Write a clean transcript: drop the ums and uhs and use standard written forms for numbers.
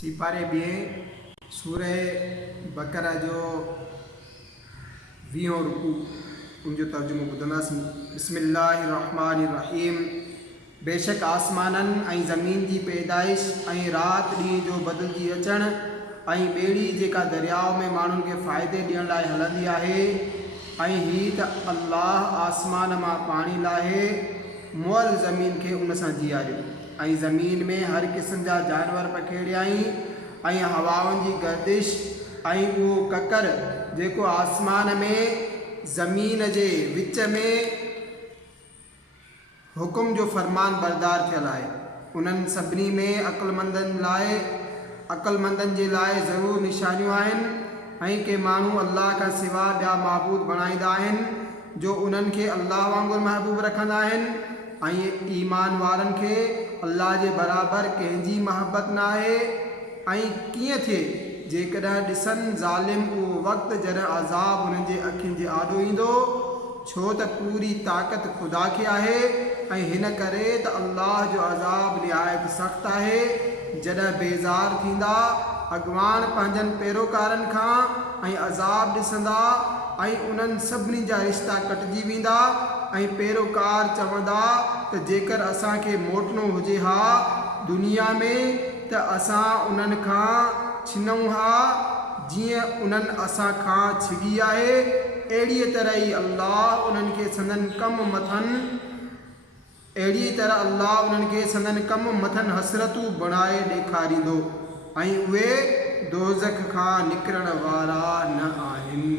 सिपारे ॿिए सूरह बकरा जो 20 रुकू उनजो तर्जुमो ॿुधंदासीं। बिस्मिल्लाहिर्रहमानिर्रहीम। बेशक आसमाननि ऐं ज़मीन जी पैदाइश ऐं राति ॾींहं जो बदिलजी अचणु ऐं ॿेड़ी जेका दरियाव में माण्हुनि खे फ़ाइदे ॾियण लाइ हलंदी आहे ऐं हीअ त अल्लाह आसमान मां पाणी लाहे मुअल ज़मीन खे उन सां जीआरियो ऐं ज़मीन में हर क़िस्म जा जानवर पखेड़ियाई ऐं हवाउनि जी गर्दिश ऐं उहो ककर जेको आसमान में ज़मीन जे विच में हुकुम जो फरमान बरदार थियल आहे। उन्हनि सभिनी में अक़लमंदनि जे लाइ ज़रूरु निशानियूं आहिनि ऐं के माण्हू अल्लाह खां सिवा ॿिया महबूद बणाईंदा आहिनि जो उन्हनि खे अल्लाह वांगुरु महबूब रखंदा आहिनि ऐं ईमान वारनि खे अल्लाह जे बराबरि कंहिंजी महबत न आहे। ऐं कीअं थिए जेकॾहिं ॾिसनि ज़ालिम उहो वक़्तु जॾहिं अज़ाब उन्हनि जे अखियुनि जे आॾो ईंदो, छो त पूरी ताक़त ख़ुदा खे आहे ऐं हिन करे त अल्लाह जो अज़ाब निहायत सख़्तु आहे। जॾहिं बेज़ार थींदा अॻवान पंहिंजनि पैरोकारनि खां ऐं अज़ाब ॾिसंदा ऐं उन्हनि सभिनी जा रिश्ता कटिजी वेंदा ऐं पैरोकार चवंदा त जेकर असांखे मोटणो हुजे हा दुनिया में त असां उन्हनि खां छिनऊं हा जीअं उन्हनि असां खां छिगी आहे। अहिड़ीअ तरह ई अल्लाह उन्हनि खे संदन कम मथनि हसरतूं बणाए ॾेखारींदो ऐं उहे दोज़ख खां निकिरण वारा न आहिनि।